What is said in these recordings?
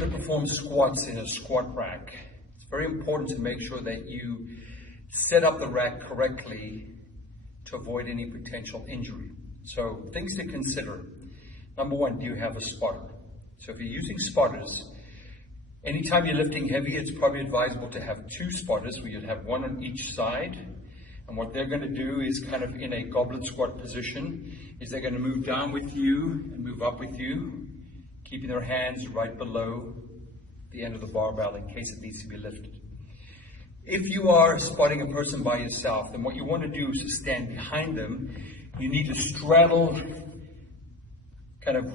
going to perform squats in a squat rack, it's very important to make sure that you set up the rack correctly to avoid any potential injury. So things to consider. Number one, do you have a spotter? So if you're using spotters, anytime you're lifting heavy, it's probably advisable to have two spotters where you'd have one on each side. And what they're going to do is kind of in a goblet squat position, is they're going to move down with you and move up with you, keeping their hands right below the end of the barbell in case it needs to be lifted. If you are spotting a person by yourself, then what you want to do is to stand behind them. You need to straddle kind of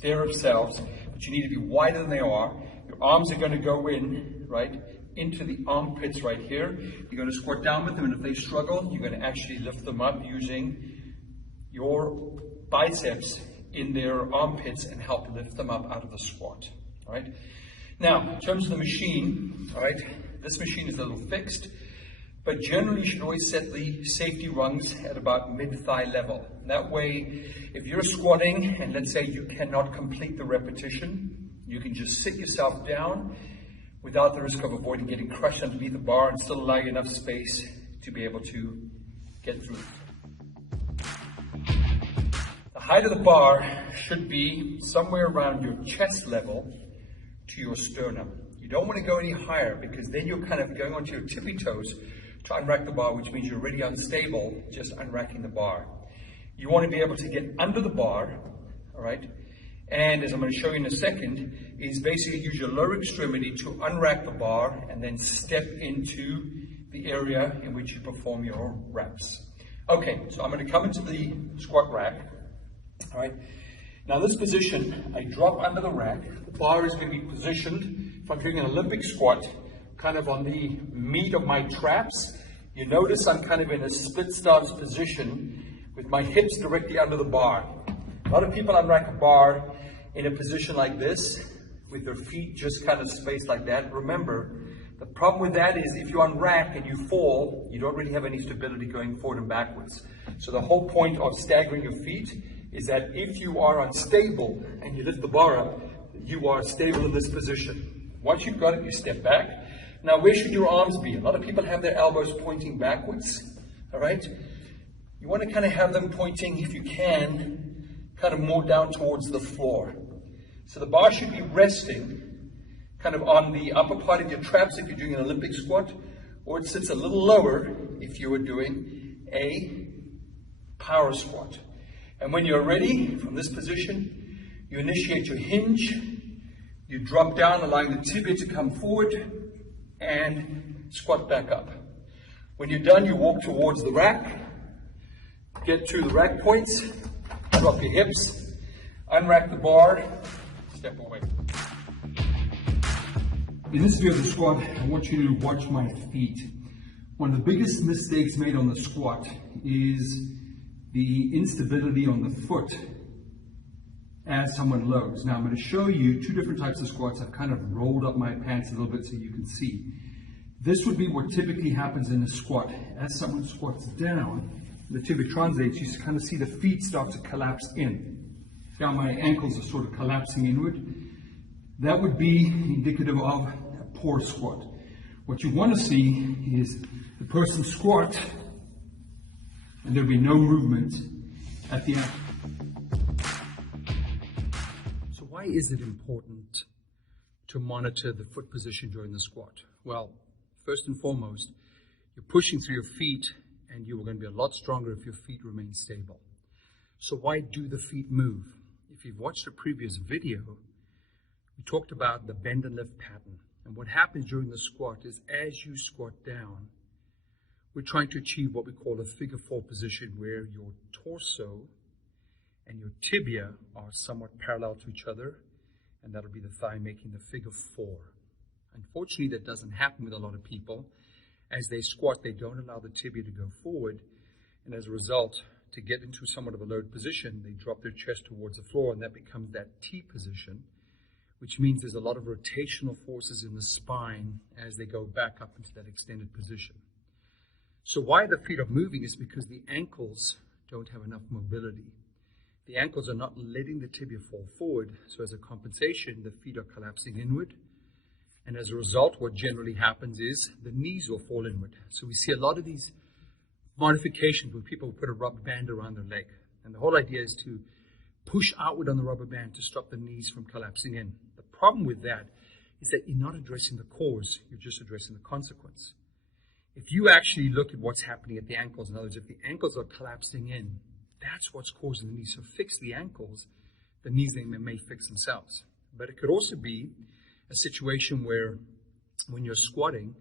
their selves, but you need to be wider than they are. Your arms are going to go in, right, into the armpits right here. You're going to squat down with them, and if they struggle, you're going to actually lift them up using your biceps in their armpits and help lift them up out of the squat. All right. Now, in terms of the machine, all right, this machine is a little fixed, but generally you should always set the safety rungs at about mid-thigh level. That way, if you're squatting and let's say you cannot complete the repetition, you can just sit yourself down without the risk of avoiding getting crushed underneath the bar and still allow you enough space to be able to get through it. The height of the bar should be somewhere around your chest level to your sternum. You don't want to go any higher because then you're kind of going onto your tippy toes to unrack the bar, which means you're already unstable just unracking the bar. You want to be able to get under the bar, all right? And as I'm going to show you in a second, is basically use your lower extremity to unrack the bar and then step into the area in which you perform your reps. Okay, so I'm going to come into the squat rack, all right? Now this position, I drop under the rack. The bar is going to be positioned, if I'm doing an Olympic squat, kind of on the meat of my traps. You notice I'm kind of in a split stance position with my hips directly under the bar. A lot of people unrack a bar in a position like this with their feet just kind of spaced like that. Remember, the problem with that is if you unrack and you fall, you don't really have any stability going forward and backwards. So the whole point of staggering your feet is that if you are unstable and you lift the bar up, you are stable in this position. Once you've got it, you step back. Now, where should your arms be? A lot of people have their elbows pointing backwards, all right? You want to kind of have them pointing, if you can, kind of more down towards the floor. So the bar should be resting kind of on the upper part of your traps if you're doing an Olympic squat, or it sits a little lower if you were doing a power squat. And when you're ready from this position, you initiate your hinge, you drop down, allowing the tibia to come forward, and squat back up. When you're done, you walk towards the rack, get to the rack points, drop your hips, unrack the bar, step away. In this view of the squat, I want you to watch my feet. One of the biggest mistakes made on the squat is the instability on the foot as someone loads. Now I'm going to show you two different types of squats. I've kind of rolled up my pants a little bit so you can see. This would be what typically happens in a squat. As someone squats down, the tibia translates, you kind of see the feet start to collapse in. Now my ankles are sort of collapsing inward. That would be indicative of a poor squat. What you want to see is the person squat and there'll be no movement at the end. So why is it important to monitor the foot position during the squat? Well, first and foremost, you're pushing through your feet and you are going to be a lot stronger if your feet remain stable. So why do the feet move? If you've watched a previous video, we talked about the bend and lift pattern. And what happens during the squat is as you squat down, we're trying to achieve what we call a figure four position where your torso and your tibia are somewhat parallel to each other, and that'll be the thigh making the figure four. Unfortunately, that doesn't happen with a lot of people. As they squat, they don't allow the tibia to go forward, and as a result, to get into somewhat of a load position, they drop their chest towards the floor, and that becomes that T position, which means there's a lot of rotational forces in the spine as they go back up into that extended position. So why the feet are moving is because the ankles don't have enough mobility. The the ankles are not letting the tibia fall forward. So as a compensation, the feet are collapsing inward. And as a result, what generally happens is the knees will fall inward. So we see a lot of these modifications where people put a rubber band around their leg. And the whole idea is to push outward on the rubber band to stop the knees from collapsing in. The problem with that is that you're not addressing the cause, you're just addressing the consequence. If you actually look at what's happening at the ankles, in other words, if the ankles are collapsing in, that's what's causing the knees. So fix the ankles, the knees they may fix themselves. But it could also be a situation where when you're squatting,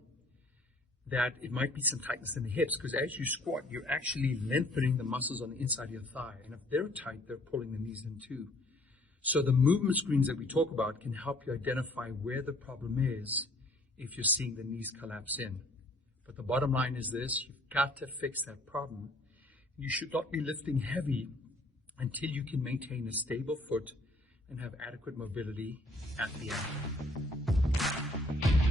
that it might be some tightness in the hips, because as you squat, you're actually lengthening the muscles on the inside of your thigh. And if they're tight, they're pulling the knees in too. So the movement screens that we talk about can help you identify where the problem is if you're seeing the knees collapse in. But the bottom line is this: you've got to fix that problem. You should not be lifting heavy until you can maintain a stable foot and have adequate mobility at the ankle.